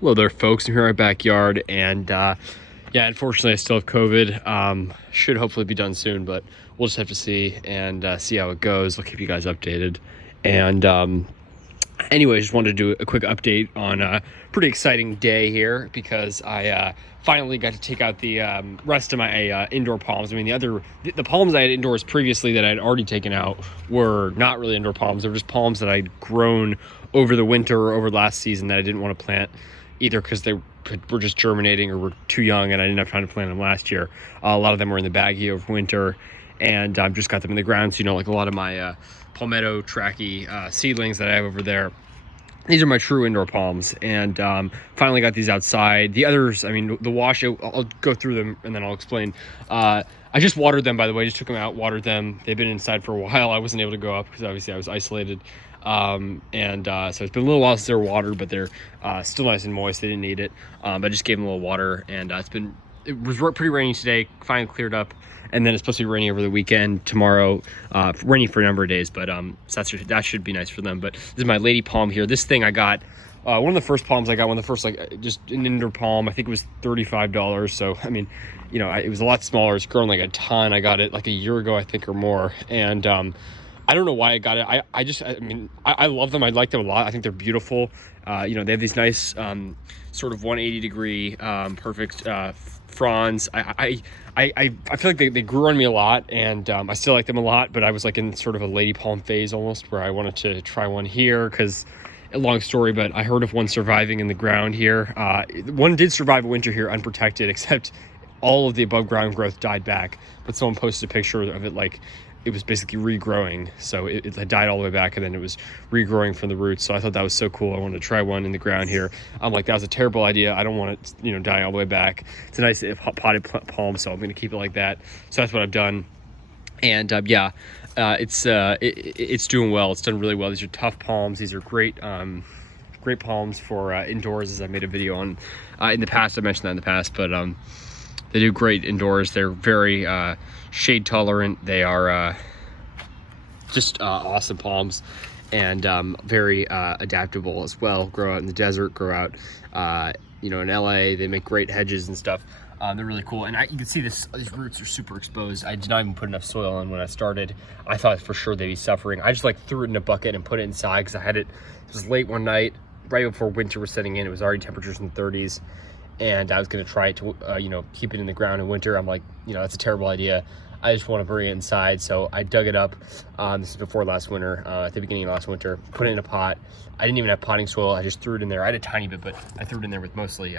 Hello there, folks. I'm here in my backyard, and yeah, unfortunately, I still have COVID. Should hopefully be done soon, but we'll just have to see and see how it goes. I'll keep you guys updated. And anyway, just wanted to do a quick update on a pretty exciting day here because I finally got to take out the rest of my indoor palms. I mean, the palms I had indoors previously that I had already taken out were not really indoor palms. They were just palms that I'd grown over the winter or over last season that I didn't want to plant, either because they were just germinating or were too young and I didn't have time to plant them last year. A lot of them were in the baggie over winter, and I've just got them in the ground. So, like a lot of my palmetto tracky seedlings that I have over there, these are my true indoor palms, and finally got these outside. The others, I mean, the wash, I'll go through them and then I'll explain. I just watered them, by the way. Just took them out, watered them. They've been inside for a while. I wasn't able to go up because obviously I was isolated. So it's been a little while since they were watered, but they're still nice and moist. They didn't need it. But I just gave them a little water, and it was pretty rainy today. Finally cleared up, and then it's supposed to be raining over the weekend tomorrow. Raining for a number of days, but so that should be nice for them. But this is my lady palm here. This thing I got. One of the first palms I got, one of the first, just an indoor palm, I think it was $35. So, I mean, it was a lot smaller. It's grown like a ton. I got it like a year ago, I think, or more. And I don't know why I got it. I love them. I like them a lot. I think they're beautiful. They have these nice sort of 180 degree perfect fronds. I feel like they grew on me a lot, and I still like them a lot, but I was like in sort of a lady palm phase almost, where I wanted to try one here because, a long story, but I heard of one surviving in the ground here. One did survive a winter here unprotected, except all of the above ground growth died back. But someone posted a picture of it like it was basically regrowing. So it died all the way back, and then it was regrowing from the roots. So I thought that was so cool. I wanted to try one in the ground here. I'm like, that was a terrible idea. I don't want it, die all the way back. It's a nice potted palm, so I'm going to keep it like that. So that's what I've done. And it's doing well. It's done really well. These are tough palms. These are great palms for indoors, as I made a video on in the past. I mentioned that in the past, but they do great indoors. They're very shade tolerant. They are just awesome palms, and very adaptable as well. Grow out in the desert, grow out in LA. They make great hedges and stuff. They're really cool, and you can see these roots are super exposed. I did not even put enough soil in when I started. I thought for sure they'd be suffering. I just threw it in a bucket and put it inside because I had it. It was late one night, right before winter was setting in. It was already temperatures in the 30s, and I was gonna try to keep it in the ground in winter. I'm like, that's a terrible idea. I just want to bring it inside, so I dug it up. This is before last winter, at the beginning of last winter. Put it in a pot. I didn't even have potting soil. I just threw it in there. I had a tiny bit, but I threw it in there with mostly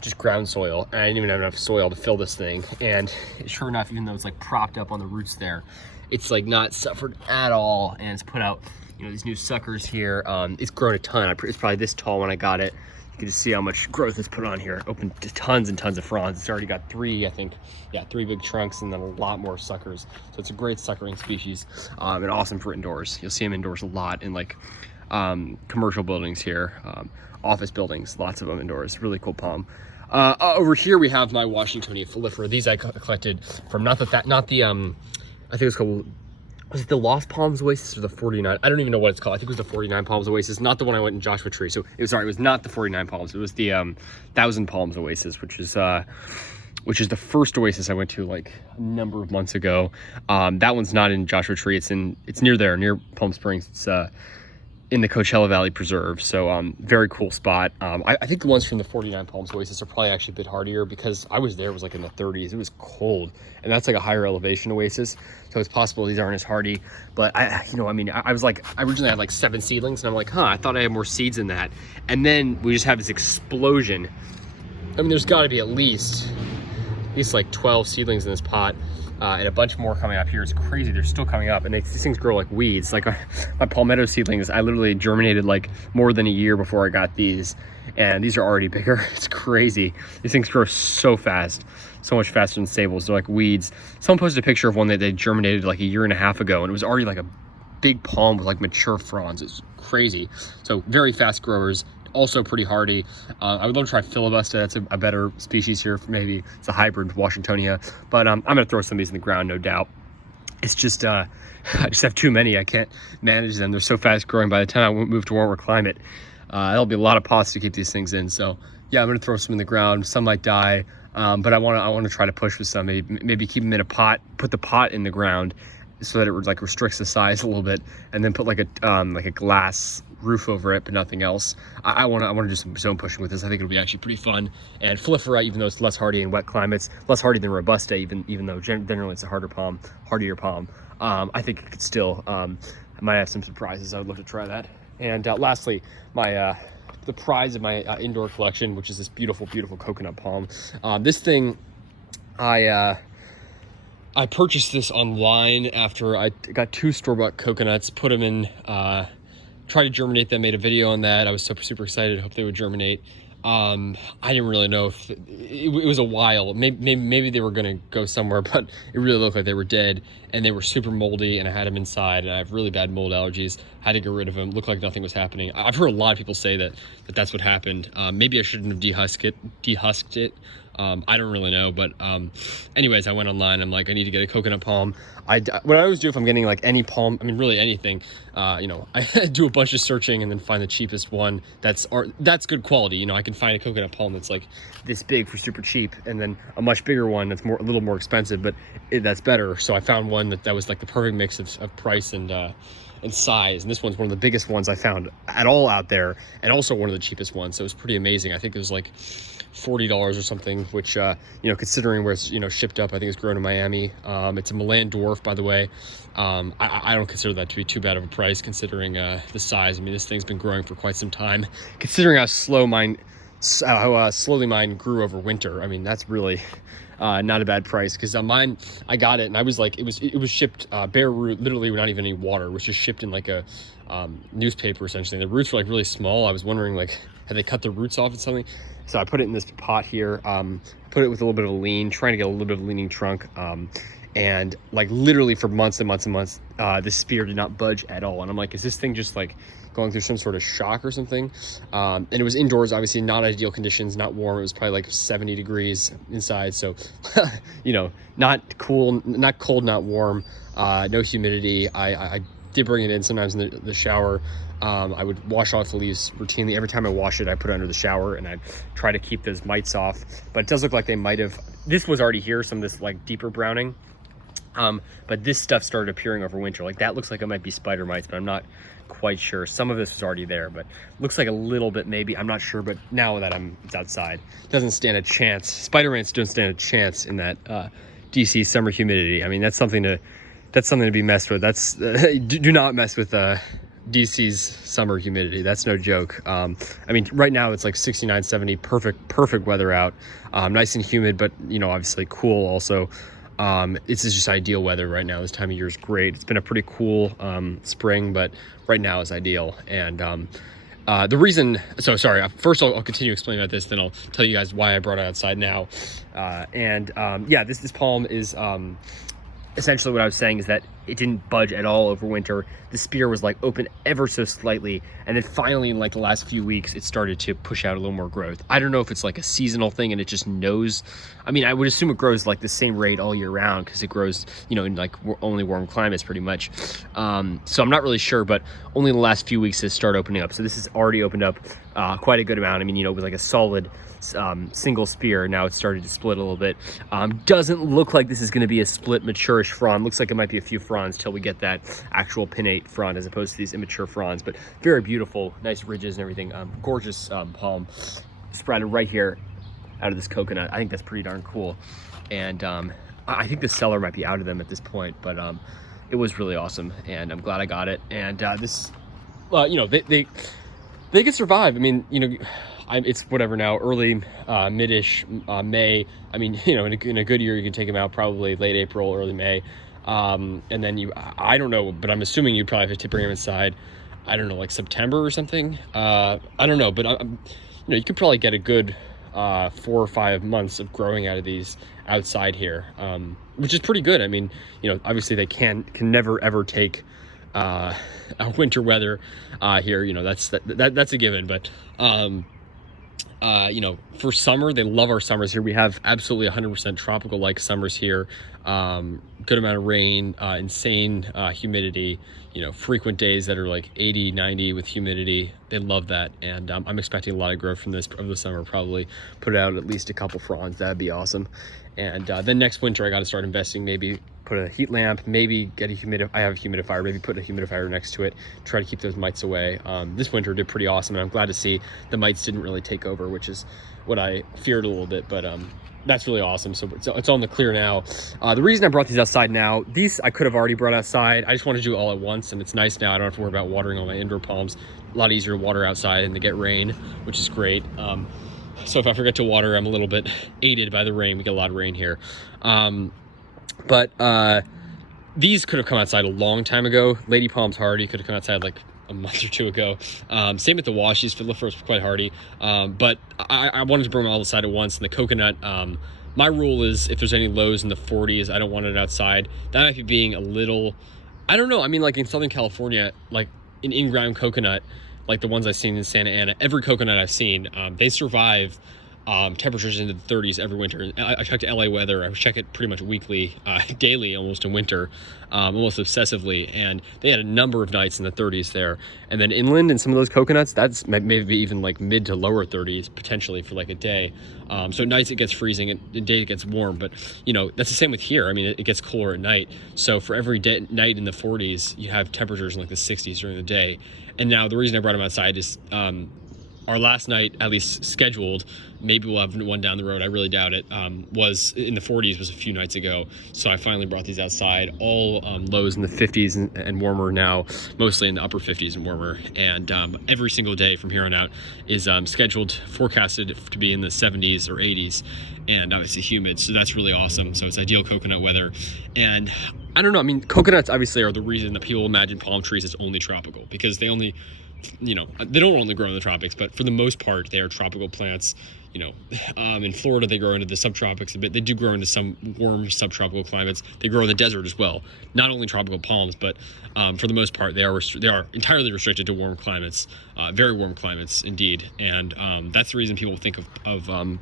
just ground soil, and I didn't even have enough soil to fill this thing. And sure enough, even though it's propped up on the roots there, it's not suffered at all, and it's put out these new suckers here. It's grown a ton. It's probably this tall when I got it. You can just see how much growth it's put on here. Opened to tons and tons of fronds. It's already got three big trunks and then a lot more suckers. So it's a great suckering species, and awesome for indoors. You'll see them indoors a lot in commercial buildings here, office buildings, lots of them indoors. Really cool palm. Over here we have my Washingtonia foliifera. These I collected from I think it's called, was it the Lost Palms Oasis or the 49? I don't even know what it's called. I think it was the 49 Palms Oasis, not the one I went in Joshua Tree. So it was not the 49 Palms. It was the 1,000 Palms Oasis, which is the first oasis I went to a number of months ago. That one's not in Joshua Tree. It's near there, near Palm Springs. It's in the Coachella Valley Preserve. So very cool spot. I think the ones from the 49 Palms Oasis are probably actually a bit hardier because I was there, it was in the 30s. It was cold, and that's a higher elevation oasis. So it's possible these aren't as hardy, but I was I originally had 7 seedlings, and I'm like, I thought I had more seeds than that. And then we just have this explosion. I mean, there's gotta be at least 12 seedlings in this pot. And a bunch more coming up here. It's crazy. They're still coming up, and these things grow like weeds. My palmetto seedlings, I literally germinated more than a year before I got these, and these are already bigger. It's crazy. These things grow so fast, so much faster than sables. They're like weeds. Someone posted a picture of one that they germinated a year and a half ago, and it was already a big palm with mature fronds. It's crazy. So very fast growers. Also pretty hardy. I would love to try filibusta. That's a better species here. Maybe it's a hybrid Washingtonia, but I'm gonna throw some of these in the ground, no doubt. It's just I just have too many. I can't manage them. They're so fast growing. By the time I move to warmer climate, That'll be a lot of pots to keep these things in. So yeah, I'm gonna throw some in the ground. Some might die, but I want to try to push with some. Maybe keep them in a pot. Put the pot in the ground so that it like restricts the size a little bit, and then put like a glass roof over it, but nothing else. I want to do some zone pushing with this. I think it'll be actually pretty fun. And Flifera, even though it's less hardy in wet climates, less hardy than Robusta, even though generally it's a hardier palm, I think it could still, I might have some surprises. I would love to try that. And lastly, the prize of my indoor collection, which is this beautiful coconut palm. This thing, I purchased this online after I got 2 store-bought coconuts, put them in, tried to germinate them, made a video on that. I was super excited, hope they would germinate. I didn't really know if it was a while. Maybe they were gonna go somewhere, but it really looked like they were dead, and they were super moldy, and I had them inside, and I have really bad mold allergies. Had to get rid of them. Looked like nothing was happening. I've heard a lot of people say that's what happened. Maybe I shouldn't have dehusked it. I don't really know, but anyways, I went online. I'm like, I need to get a coconut palm. What I always do if I'm getting like any palm, I mean really anything, I do a bunch of searching and then find the cheapest one that's good quality. You know, I can find a coconut palm that's like this big for super cheap, and then a much bigger one that's a little more expensive, but that's better. So I found one that was like the perfect mix of price and size, and this one's one of the biggest ones I found at all out there, and also one of the cheapest ones. So it was pretty amazing. I think it was like $40 or something, which considering where it's shipped up, I think it's grown in Miami. It's a Milan dwarf, by the way. I don't consider that to be too bad of a price considering the size. I mean, this thing's been growing for quite some time, considering how slowly mine grew over winter. I mean, that's really not a bad price, because on mine I got it and I was like, it was shipped bare root, literally not even any water. It was just shipped in like a newspaper essentially, and the roots were like really small. I was wondering, like, had they cut the roots off or something? So I put it in this pot here, put it with a little bit of a lean, trying to get a little bit of a leaning trunk, and like literally for months and months and months, this spear did not budge at all. And I'm like, is this thing just like going through some sort of shock or something? And it was indoors, obviously not ideal conditions, not warm. It was probably like 70 degrees inside, so not cool, not cold, not warm, no humidity. I did bring it in sometimes in the shower. I would wash off the leaves routinely. Every time I wash it, I put it under the shower, and I try to keep those mites off. But it does look like they might have, this was already here, some of this like deeper browning. But this stuff started appearing over winter. Like that looks like it might be spider mites, but I'm not quite sure. Some of this was already there, but looks like a little bit maybe. I'm not sure, but now that it's outside, it doesn't stand a chance. Spider mites don't stand a chance in that DC summer humidity. I mean, that's something to be messed with. That's do not mess with DC's summer humidity. That's no joke. I mean, right now it's like 69, 70, perfect weather out. Nice and humid, but obviously cool also. This is just ideal weather right now. This time of year is great. It's been a pretty cool spring, but right now is ideal. And the reason, so sorry, first I'll continue explaining about this, then I'll tell you guys why I brought it outside now. Yeah, this palm is essentially what I was saying is that it didn't budge at all over winter. The spear was like open ever so slightly, and then finally in like the last few weeks it started to push out a little more growth. I don't know if it's like a seasonal thing and it just knows. I mean, I would assume it grows like the same rate all year round because it grows in like only warm climates pretty much. So I'm not really sure, but only in the last few weeks has started opening up. So this has already opened up quite a good amount. I mean, it was like a solid single spear. Now it's started to split a little bit. Doesn't look like this is going to be a split mature-ish frond. Looks like it might be a few fronds till we get that actual pinnate frond as opposed to these immature fronds, but very beautiful, nice ridges and everything. Gorgeous palm sprouted right here out of this coconut. I think that's pretty darn cool. And I think the seller might be out of them at this point, but it was really awesome, and I'm glad I got it. And this, they can survive. I mean, it's whatever now, early, mid-ish, May. I mean, in a good year, you can take them out probably late April, early May. And then I don't know, but I'm assuming you probably have to bring them inside, I don't know, like September or something. I don't know, but you could probably get a good 4 or 5 months of growing out of these outside here, which is pretty good. I mean, obviously they can never ever take winter weather here. That's a given, but you know, for summer, they love our summers here. We have absolutely 100% tropical like summers here. Good amount of rain, insane humidity, you know, frequent days that are like 80, 90 with humidity. They love that. And I'm expecting a lot of growth from this over the summer. Probably put out at least a couple fronds. That'd be awesome. And then next winter, I got to start investing, maybe put a heat lamp, maybe get a I have a humidifier, maybe put a humidifier next to it, try to keep those mites away. This winter did pretty awesome, and I'm glad to see the mites didn't really take over, which is what I feared a little bit, but that's really awesome. So it's on the clear now. The reason I brought these outside now, these I could have already brought outside. I just want to do it all at once, and it's nice now. I don't have to worry about watering all my indoor palms. A lot easier to water outside and to get rain, which is great. So if I forget to water, I'm a little bit aided by the rain. We get a lot of rain here. But these could have come outside a long time ago. Lady Palms hardy could have come outside like a month or two ago. Same with the washies. Philipperas were quite hardy. But I wanted to bring them all outside at once. And the coconut, my rule is if there's any lows in the 40s, I don't want it outside. That might be being a little, I don't know. I mean, like in Southern California, like an in-ground coconut, like the ones I've seen in Santa Ana, every coconut I've seen, they survive temperatures into the 30s every winter. I checked LA weather. I check it pretty much weekly, daily almost in winter, almost obsessively. And they had a number of nights in the 30s there. And then inland in some of those coconuts, that's maybe even like mid to lower 30s potentially for like a day. So at nights it gets freezing and at day it gets warm. But you know, that's the same with here. I mean, it gets cooler at night. So for every night in the 40s, you have temperatures in like the 60s during the day. And now the reason I brought them outside is our last night, at least scheduled, maybe we'll have one down the road, I really doubt it, was in the 40s, was a few nights ago. So I finally brought these outside, all lows in the 50s and warmer now, mostly in the upper 50s and warmer. And every single day from here on out is scheduled, forecasted to be in the 70s or 80s, and obviously humid. So that's really awesome. So it's ideal coconut weather. And I don't know, I mean, coconuts obviously are the reason that people imagine palm trees as only tropical, because they only, you know, they don't only grow in the tropics, but for the most part, they are tropical plants. You know, in Florida, they grow into the subtropics a bit. They do grow into some warm subtropical climates. They grow in the desert as well. Not only tropical palms, but for the most part, they are entirely restricted to warm climates, very warm climates indeed. And that's the reason people think of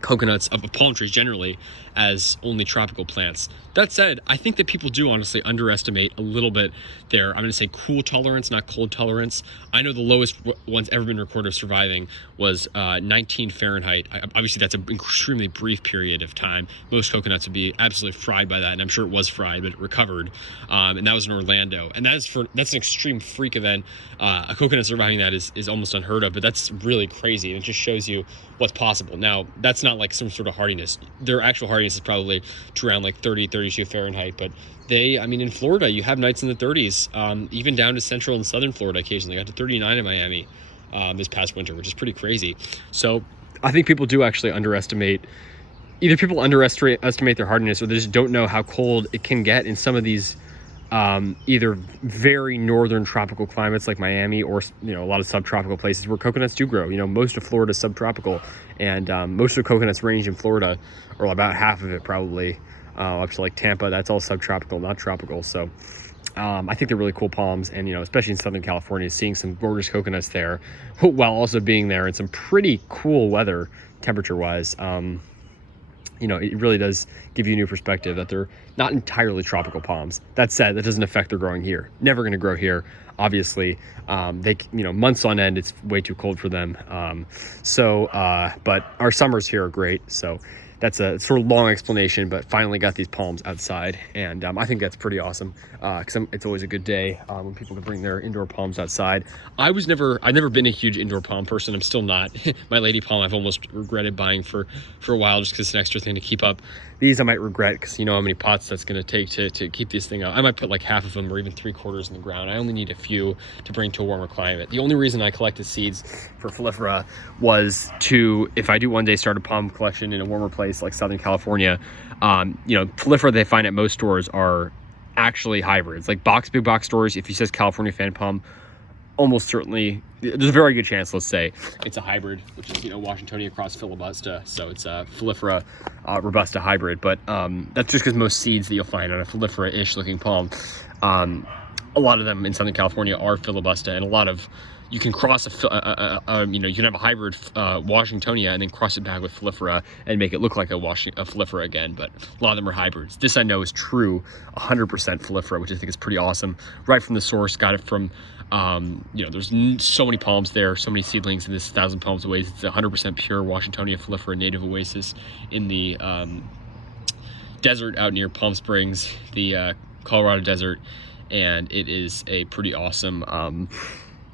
coconuts, of palm trees generally, as only tropical plants. That said, I think that people do honestly underestimate a little bit their, I'm going to say cool tolerance, not cold tolerance. I know the lowest one's ever been recorded of surviving was 19 Fahrenheit. Obviously, that's an extremely brief period of time. Most coconuts would be absolutely fried by that, and I'm sure it was fried, but it recovered. And that was in Orlando. And that's an extreme freak event. A coconut surviving that is almost unheard of, but that's really crazy. And it just shows you what's possible. Now, that's not like some sort of hardiness. Their actual hardiness is probably to around like 30, 32 Fahrenheit, but I mean, in Florida, you have nights in the 30s, even down to central and southern Florida occasionally. Got to 39 in Miami this past winter, which is pretty crazy. So I think people do actually underestimate, either people underestimate their hardiness, or they just don't know how cold it can get in some of these either very northern tropical climates like Miami, or, you know, a lot of subtropical places where coconuts do grow. You know, most of Florida is subtropical, and most of the coconuts range in Florida, or about half of it probably, up to like Tampa. That's all subtropical, not tropical. So I think they're really cool palms, and, you know, especially in Southern California, seeing some gorgeous coconuts there while also being there in some pretty cool weather temperature wise. You know, it really does give you a new perspective that they're not entirely tropical palms. That said, that doesn't affect their growing here. Never going to grow here, obviously. They, you know, months on end, it's way too cold for them. But our summers here are great. So that's a sort of long explanation, but finally got these palms outside, and I think that's pretty awesome, because it's always a good day when people can bring their indoor palms outside. I've never been a huge indoor palm person. I'm still not. My lady palm I've almost regretted buying for a while, just because it's an extra thing to keep up. These I might regret, because you know how many pots that's going to take to keep this thing up. I might put like half of them or even 3/4 in the ground. I only need a few to bring to a warmer climate. The only reason I collected seeds for Philipperas was to, if I do one day start a palm collection in a warmer place like Southern California, you know, Philipperas they find at most stores are actually hybrids. Like big box stores, if he says California fan palm, almost certainly, there's a very good chance, let's say, it's a hybrid, which is, you know, Washingtonia cross filibusta. So it's a Philipperas robusta hybrid. But that's just because most seeds that you'll find on a Philipperas-ish looking palm, a lot of them in Southern California are filibusta, and a lot of, you can cross you know, you can have a hybrid Washingtonia and then cross it back with Filifera and make it look like a Filifera again, but a lot of them are hybrids. This I know is true 100% Filifera, which I think is pretty awesome. Right from the source, got it from, you know, there's so many palms there, so many seedlings in this 1,000 palms oasis. It's 100% pure Washingtonia Filifera native oasis in the desert out near Palm Springs, the Colorado desert, and it is a pretty awesome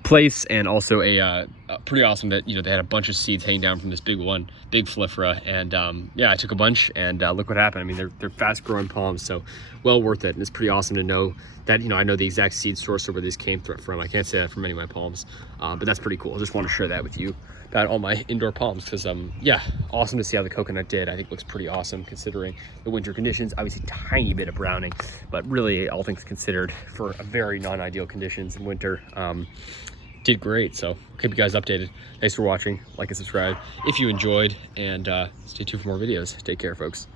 place, and also a pretty awesome that, you know, they had a bunch of seeds hanging down from this big Filifera, and yeah, I took a bunch, and look what happened. I mean, they're fast growing palms, so well worth it. And it's pretty awesome to know that, you know, I know the exact seed source of where these came from. I can't say that for many of my palms, but that's pretty cool. I just want to share that with you about all my indoor palms, because yeah, awesome to see how the coconut did. I think looks pretty awesome considering the winter conditions. Obviously tiny bit of browning, but really all things considered for a very non-ideal conditions in winter, did great. So keep you guys updated. Thanks for watching. Like and subscribe if you enjoyed, and stay tuned for more videos. Take care, folks.